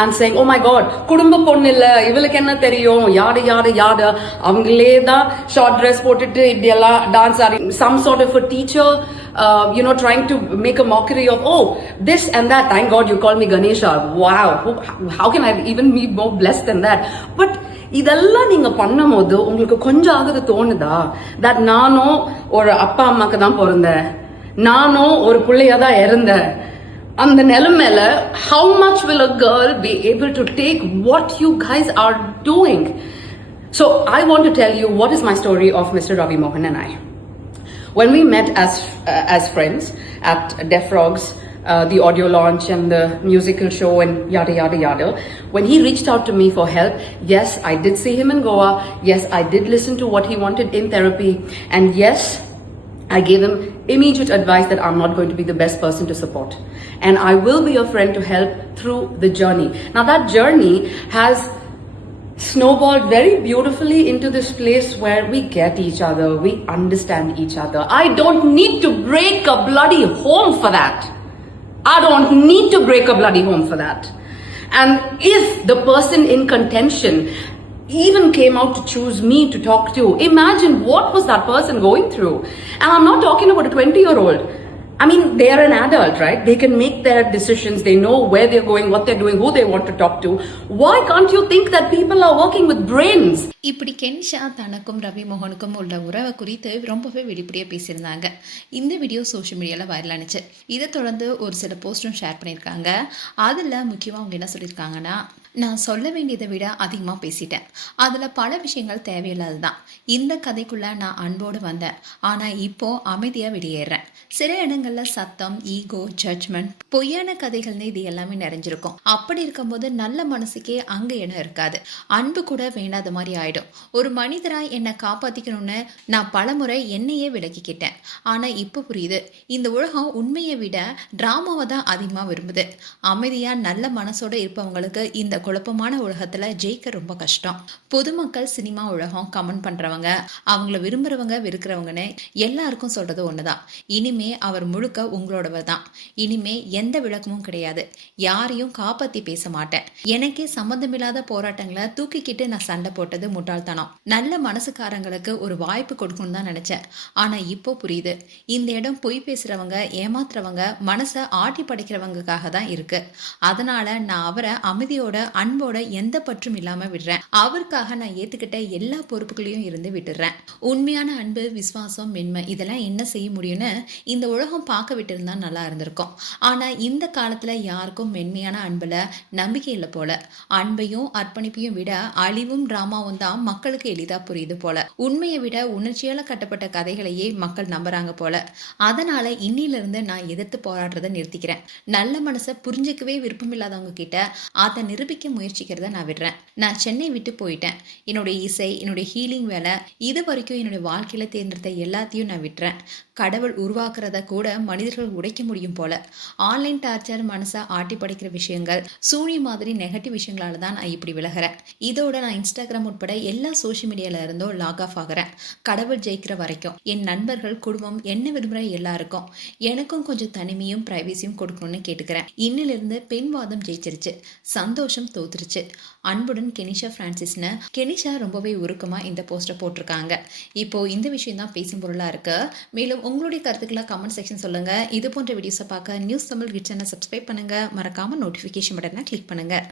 and saying, oh my god, kudumba ponnilla ivalukku enna theriyum yada avangale da short dress potittu iddiyalla dance aadi some sort of a teacher trying to make a mockery of, oh, this and that. Thank god you call me Ganesha. Wow, how can I even be more blessed than that? But இதெல்லாம் நீங்க பண்ணும்போது உங்களுக்கு கொஞ்சம் ஆகுது தோணுதா that நானும் ஒரு அப்பா அம்மாக்கு தான் பிறந்தேன், நானும் ஒரு பிள்ளையா தான் இருந்தேன். அந்த நிலைமையில how much will a girl be able to take what you guys are doing? So I want to tell you what is my story of Mr. Ravi Mohan and I. When we met as friends at Deaf Frogs, the audio launch and the musical show and yada. When he reached out to me for help, yes, I did see him in Goa. Yes, I did listen to what he wanted in therapy. And yes, I gave him immediate advice that I'm not going to be the best person to support. And I will be a friend to help through the journey. Now that journey has snowballed very beautifully into this place where we get each other, we understand each other. I don't need to break a bloody home for that. I don't need to break a bloody home for that. And if the person in contention even came out to choose me to talk to, imagine what was that person going through. And I'm not talking about a 20-year-old. I mean, they are an adult, right? They can make their decisions. They know where they're going, what they're doing, who they want to talk to. Why can't you think that people are working with brains? இப்படி Kenisha தனக்கும் ரவி மோகனுக்கும் உள்ள உறவை குறித்து ரொம்பவே வெளிப்படையாக பேசியிருந்தாங்க. இந்த video social மீடியாவில் வைரலானுச்சு. இதை தொடர்ந்து ஒரு சில போஸ்டும் ஷேர் பண்ணியிருக்காங்க. அதில் முக்கியமாக அவங்க என்ன சொல்லியிருக்காங்கன்னா, நான் சொல்ல வேண்டியதை விட அதிகமாக பேசிட்டேன். அதில் பல விஷயங்கள் தேவையில்லாது தான். இந்த கதைக்குள்ளே நான் அன்போடு வந்தேன், ஆனால் இப்போது அமைதியாக வெளியேறேன். சில இடங்களில் சத்தம், ஈகோ, ஜட்ஜ்மெண்ட், பொய்யான கதைகள்னு இது எல்லாமே நிறைஞ்சிருக்கும். அப்படி இருக்கும்போது நல்ல மனசுக்கே அங்கே இடம் இருக்காது. அன்பு கூட வேண்டாத மாதிரி ஆயிடும். ஒரு மனிதராக என்னை காப்பாற்றிக்கணும்னு நான் பலமுறை என்னையே விலக்கிக்கிட்டேன். ஆனால் இப்போ புரியுது, இந்த உலகம் உண்மையை விட டிராமாவை தான் அதிகமாக விரும்புது. அமைதியாக நல்ல மனசோடு இருப்பவங்களுக்கு இந்த குழப்பமான உலகத்தில் ஜெயிக்க ரொம்ப கஷ்டம். பொதுமக்கள், சினிமா உலகம், கமெண்ட் பண்ணுறவங்க, அவங்கள விரும்புகிறவங்க வெறுக்கிறவங்கன்னு எல்லாருக்கும் சொல்கிறது ஒன்று தான். இனிமே அவர் முழுக்க உங்களோடவர் தான். இனிமே எந்த விளக்கமும் கிடையாது. யாரையும் காப்பாற்றி பேச மாட்டேன். எனக்கே சம்மந்தமில்லாத போராட்டங்களை தூக்கிக்கிட்டு நான் சண்டை போட்டது முட்டாள்தனம். நல்ல மனசுக்காரங்களுக்கு ஒரு வாய்ப்பு கொடுக்கணும்னு தான் நினைச்சேன். ஆனால் இப்போ புரியுது, இந்த இடம் பொய் பேசுறவங்க, ஏமாத்துறவங்க, மனசை ஆட்டி படைக்கிறவங்களுக்காக தான் இருக்கு. அதனால நான் அவரை அமைதியோட, அன்போட, எந்த பற்றும் இல்லாம விடுறேன். அவருக்காக நான் ஏத்துக்கிட்ட எல்லா பொறுப்புகளையும் இருந்து விட்டுறேன். உண்மையான அன்பு, விசுவாசம், மென்மை இதெல்லாம் என்ன செய்ய முடியும்னு இந்த உலகம் பார்க்க விட்டுருந்தா நல்லா இருந்திருக்கும். ஆனா இந்த காலத்துல யாருக்கும் மென்மையான அன்புல நம்பிக்கை இல்லை போல. அன்பையும் அர்ப்பணிப்பையும் விட அழிவும் டிராமாவும் தான் மக்களுக்கு எளிதா புரியுது போல. உண்மையை விட உணர்ச்சியால கட்டப்பட்ட கதைகளையே மக்கள் நம்புறாங்க போல. அதனால இன்னிலிருந்து நான் எதிர்த்து போராடுறதை நிறுத்திக்கிறேன். நல்ல மனசை புரிஞ்சுக்கவே விருப்பம் இல்லாதவங்க கிட்ட அதை நிரூபிக்க முயற்சிக்கிறத நான் விடுறேன். நான் சென்னை விட்டு போயிட்டேன். என்னுடைய இசை, என்னுடைய ஹீலிங் வேலை, இது வரைக்கும் என்னுடைய வாழ்க்கையில தேர்ந்தெடுத்த எல்லாத்தையும் நான் விட்டுறேன். கடவுள் உருவாக்குறத கூட மனிதர்கள் உடைக்க முடியும் போல. ஆன்லைன் டார்ச்சர், மனசை ஆட்டி படைக்கிற விஷயங்கள், சூனிய மாதிரி நெகட்டிவ் விஷயங்களால தான் நான் இப்படி விலகிறேன். இதோட நான் இன்ஸ்டாகிராம் உட்பட எல்லா சோஷியல் மீடியால இருந்தும் லாக் ஆஃப் ஆகிறேன். கடவுள் ஜெயிக்கிற வரைக்கும் என் நண்பர்கள், குடும்பம், என்ன விரும்புகிற எல்லாருக்கும் எனக்கும் கொஞ்சம் தனிமையும் பிரைவசியும் கொடுக்கணும்னு கேட்டுக்கிறேன். இன்னிலிருந்து பெண்வாதம் ஜெயிச்சிருச்சு, சந்தோஷம் தோத்துருச்சு. அன்புடன் கெனிஷா பிரான்சிஸ்னு கெனிஷா ரொம்பவே உருக்கமா இந்த போஸ்டர் போட்டிருக்காங்க. இப்போ இந்த விஷயம் தான் பேசும் பொருளா இருக்கு. மேலும் உங்களுடைய கருத்துக்களை கமெண்ட் செக்ஷன் சொல்லுங்க. இது போன்ற வீடியோஸை பார்க்க நியூஸ் தமிழ் கிட் சேனல் சப்ஸ்கிரைப் பண்ணுங்க. மறக்காம நோட்டிஃபிகேஷன் பட்டனை கிளிக் பண்ணுங்க.